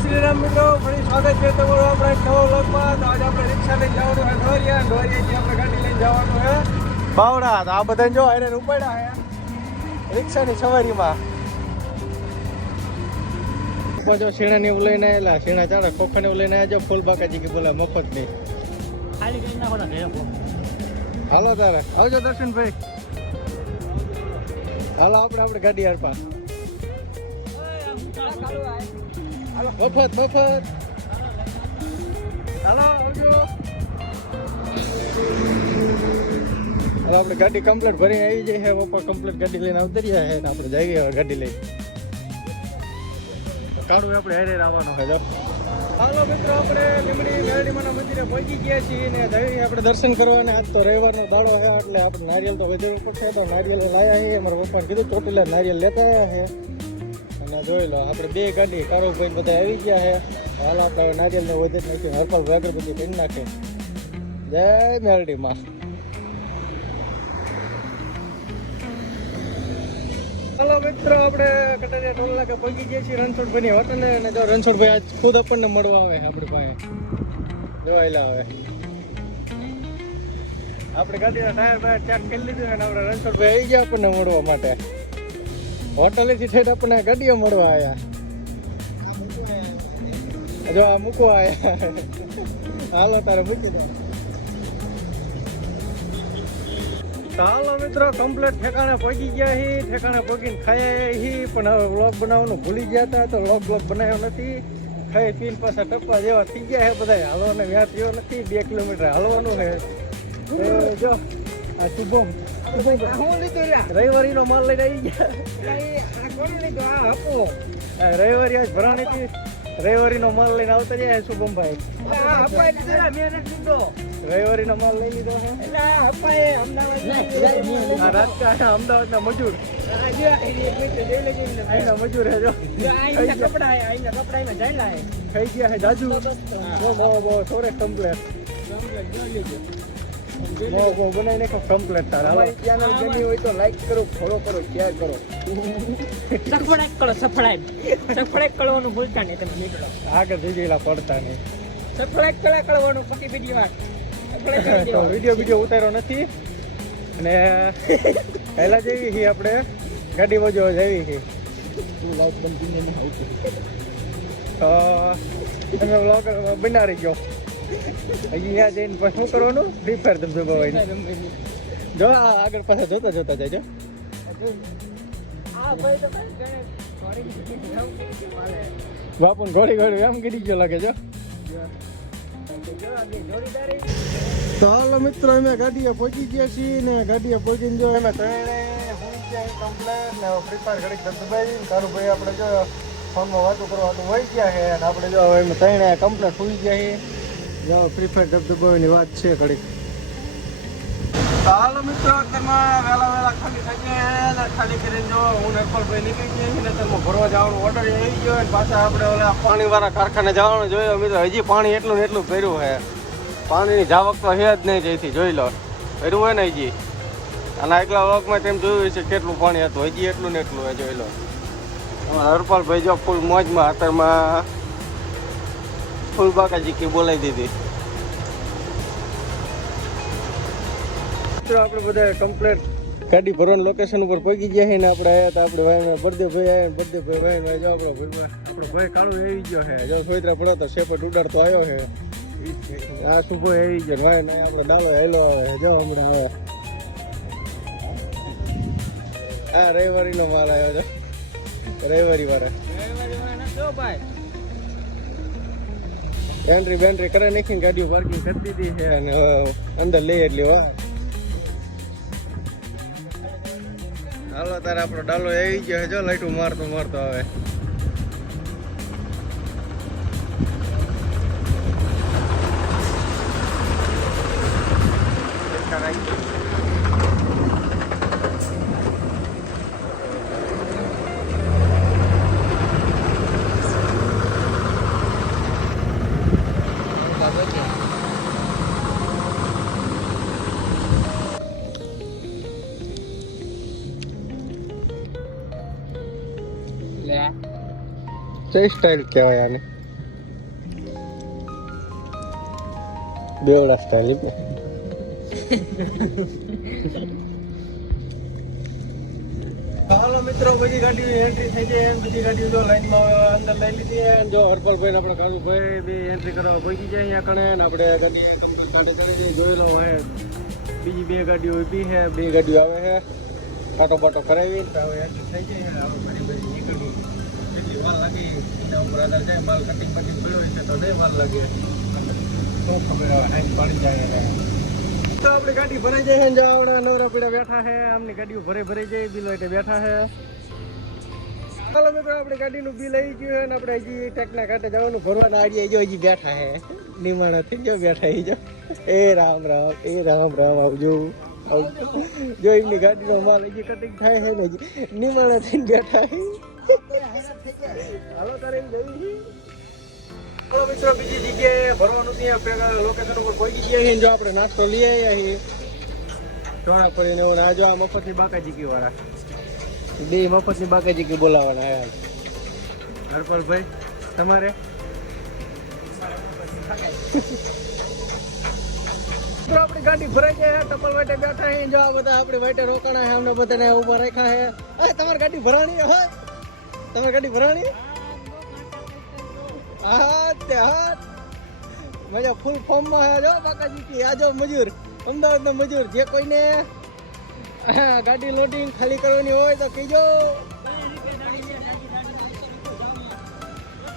શ્રીરામ મિત્રો, ફરી સ્વાગત છે તમારું આપણે નવા વ્લોગમાં. તો આજે આપણે રિક્ષા લઈને જવાનું છે ઢોરિયા. ઢોરિયાથી આપણે ગાડી લઈને જવાનું છે બાવડા. તો આ બધાને જો એને ઉપાડ્યા છે રિક્ષાની સવારીમાં. જો શેણાને એવું લઈને આવેલા, શેણા ચાલે ખોખાને એવું લઈને આવ્યા. ફૂલ બાકાજી કે બોલા મફત નહીં. હાલો તારે આવજો દર્શનભાઈ. હાલો આપણે ગાડી હારપા મફત હાલો આવજો. હવે આપણે ગાડી કમ્પ્લીટ ભરીને આવી જઈએ. પપ્પા કમ્પ્લીટ ગાડી લઈને આવતી રહ્યા છે ને આપણે જઈએ હવે ગાડી લઈ. કાળું આપણે હેરે આવવાનો છે. જો હાલો મિત્રો, આપણે લીમડી મેરડીમાના મંદિરે પહોંચી ગયા છીએ ને જઈએ આપણે દર્શન કરવાને. આજ તો રવિવારનો દાડો છે એટલે આપણે નારિયેલ તો વધુ પડશે. તો નારિયેલ લાવ્યા છીએ. અમારા પપ્પાને કીધું ચોટીલા નારિયેલ લેતા આવ્યા છે. અને જોઈ લો આપણે બે ગાડી કાળુભાઈ બધા આવી ગયા છે. હાલ આપણે નારિયેલને વધે નાખ્યું. હરપાલ અગરબત્તી કરી નાખે. જય મેરડીમાં. હાલો મિત્રો, આપણે કટારિયા ટોલ નાકે પહોંચી ગયા છીએ રણછોડભાઈની હોટલે. અને જો રણછોડભાઈ આજ ખુદ આપણને મળવા આવે આપણી પાસે જોવાયેલા આવે. આપણે ગાડીના ટાયર બાયર ચેક કરી લીધું અને આપણે રણછોડભાઈ આવી ગયા આપણને મળવા માટે. હોટલેથી ઠેઠ આપણને ગાડીઓ મળવા આવ્યા. જો આ મૂકવા આવ્યા. હાલો તારે મૂકી દે. ચાલો મિત્રો, કમ્પ્લીટ ઠેકાણે પહોંચી ગયા છીએ. ઠેકાણે પહોંચીને ખાયા છીએ, પણ હવે વ્લોગ બનાવવાનું ભૂલી ગયા હતા તો વ્લોગ બનાવ્યો નથી. ખાઈ પીને પાછા ટપ્પા જેવા થઈ ગયા છે બધા. હાલવાનો વ્યાજ થયો નથી. 2 કિલોમીટર હાલવાનું છે. જો આ શુભમ રવિવારીનો માલ લઈને આવી ગયા. રવિવારી આજ ભરાણી હતી. રવિવારીનો માલ લઈને આવતા રહ્યા શુભમભાઈ. રવિવારીનો માલ લઈ લીધો છે. રાજકારણ અમદાવાદના મજૂર અહીંના મજૂર છે. જો ખાઈ ગયા છે જાજુ. બહુ સોરે કમ્પ્લેટ બનાવી નાખો કમ્પ્લેટ. તારા ચેનલ ગમી હોય તો લાઈક કરો, ફોલો કરો, શેર કરો, સબસ્ક્રાઇબ કરવાનું ભૂલતા નહીં. તમે નીકળો આગળ જઈ ગયેલા પડતા નહીં. સબસ્ક્રાઇબ કરવાનું પછી બીજી વાત. વિડીયો ઉતાર્યો નથી અને પહેલા જઈએ છીએ આપણે ગાડી વજો જઈએ છીએ. તો તમે વ્લોગ બનાવી ગયો. અહીંયા જઈને પછી શું કરવાનું? ફ્રી ફાયર ધબધબાવાય. જો આગળ પાછા જોતા જજો. બાપુ ઘોડી એમ ગીરી ગયો લાગે. જો તો હાલો મિત્રો, અમે ગાડીએ પહોંચી ગયા છીએ ને ગાડીએ પહોંચીને જો અમે ત્રણે કમ્પ્લેટ ને ફ્રી ફાયર ઘડીક ધબધબાવી. કારુભાઈ આપણે જો ફોનમાં વાતો કરવાનું વહી ગયા છે અને આપણે જો હવે અમે ત્રણે કમ્પ્લેટ સુઈ ગયા છીએ. જો ફ્રી ફાયર ધબધબાવીની વાત છે ઘડીક. હાલો મિત્રો, અત્યારમાં વહેલા ખાલી થઈ ગયા. ખાલી કરીને જો હું નરપાલભાઈ નીકળી ગયા છીએ ને અત્યારમાં ભરવા જવાનું ઓર્ડર આવી ગયો. અને પાછા આપણે ઓલા પાણીવાળા કારખાને જવાનું જોયું મિત્રો. હજી પાણી એટલું ને એટલું ભર્યું છે. પાણીની જાવક તો છે જ નહીં. જઈથી જોઈ લો ભર્યું હોય ને હજી. અને એકલા વર્કમાં તેમ જોયું છે કેટલું પાણી હતું. હજી એટલું ને એટલું હોય. જોઈ લો હરપાલભાઈ જો ફૂલ મોજમાં. અત્યારમાં ફૂલ બાકાજી કી બોલાવી દીધી. આપણે બધા કમ્પ્લીટ ગાડી ભરવાનું લોકેશન ઉપર પહોંચી ગયા છે ને આપણે આવ્યા હતા. આપણે ભાઈ બળદેવભાઈ આવ્યા. બળદેવભાઈ જો આપણો ભાઈ કાળું આવી ગયો છે. જો સોયત્રા પડ્યો તો શેપટ ઉડાડતો આવ્યો છે. આ શુભો આવી ગયો ભાઈ ને આપણે ડાલો હેલો આવે. જો હમણાં આવે આ રવિવારીનો માલ આવ્યો છે. રવિવારી વાળા એન્ટ્રી બેન્ટ્રી કરે નાખીને ગાડીઓ પાર્કિંગ કરી દીધી છે અને અંદર લઈ એટલી વાર. હાલો તારે આપણો ડાલો આવી ગયો. જો લાઈટું મારતો આવે. કઈ સ્ટાઇલ કહેવાય આને? બેવડા સ્ટાઇલ હાલો મિત્રો, બધી ગાડીઓ એન્ટ્રી થઈ જાય. બધી ગાડીઓ જો લાઈનમાં અંદર લઈ લીધી. જો હરપલભાઈ આપણે કાળુભાઈ બે એન્ટ્રી કરવા પહોંચી જાય અહીંયા કણે. ને આપણે ગાડી ગાડી ચડી જોયેલો હોય. બીજી બે ગાડીઓ ઊભી છે, બે ગાડીઓ આવે છે. કાંટો બાટો કરાવી હવે એન્ટ્રી થઈ જાય. આપણે બધી નીકળી કેટલી વાર લાગી એના ઉપર આધાર જાય. માલ કટિંગ બટિંગ પડ્યો છે તો નહીં વાર લાગે. શું ખબર હવે હાઈ પડી જાય. તો આપણી ગાડી ભરાઈ જાય છે. જો આવડા નવરા પીડા બેઠા છે. આમની ગાડીઓ ભરાઈ જાય. બિલ એટલે બેઠા છે. ચાલો મિત્રો, આપણી ગાડીનું બિલ આવી ગયું છે ને આપણે હજી ટેકના કાંટે જવાનું ભરવાના આડીએ જો હજી બેઠા છે. નિમાણા થઈ જો બેઠા જો. એ રામ રામ, એ રામ રામ. આવજો જો એમની ગાડીનો માલ હજી કટિંગ થાય છે ને હજી નિમાણા થઈને બેઠા છે. હાલો તારે જઈ. ચાલો મિત્રો, બીજી જગ્યાએ ભરવાનું ત્યાં લોકેશન ઉપર પહોંચી ગયા છીએ. જો આપણે નાસ્તો લઈ આવ્યા છીએ ચોણા કરીને. આ જો આ મફતની બાકાજીકી વાળા બે મફતની બાકાજીકી બોલાવવાના આવ્યા. હરપલભાઈ તમારે આપણી ગાડી ભરાઈ જાય. ટપલ વાટે બેઠા છે. જો આ બધા આપણી વાટે રોકાણા છે. અમને બધાને ઉભા રાખ્યા છે. તમારી ગાડી ભરાણી હોય? તમારી ગાડી ભરાણી? મજા ફૂલ ફોર્મમાં જો બાકાજી. આજો મજૂર, અમદાવાદના મજૂર. જે કોઈને ગાડી લોડિંગ ખાલી કરવાની હોય તો કહીજો.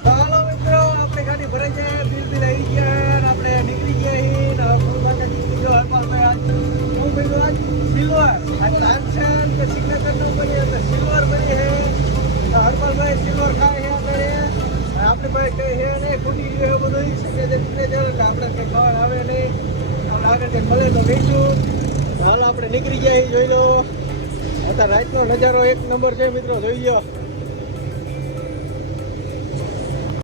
ચાલો મિત્રો, આપણે ગાડી ભરાઈ જાય. બિલ બિલ આવી ગયા. આપણે નીકળી ગયા. ફૂલ બાકાજી જો હરપાલભાઈ હું કીધું આજ સિલ્વર તાનસેન કે સિગ્નેચર ન બની એટલે સિલ્વર બની છે. હરપાલભાઈ સિલ્વર ખાય છે. આપણે ભાઈ કઈ છે નહીં, ફૂટી ગયું બધું આપણે કંઈ ખબર આવે નહીં. આપણે આગળ કંઈ મળે તો લઈશું. હાલ આપણે નીકળી ગયા જોઈ લો. અત્યારે રાતનો નજારો એક નંબર છે મિત્રો, જોઈ લો.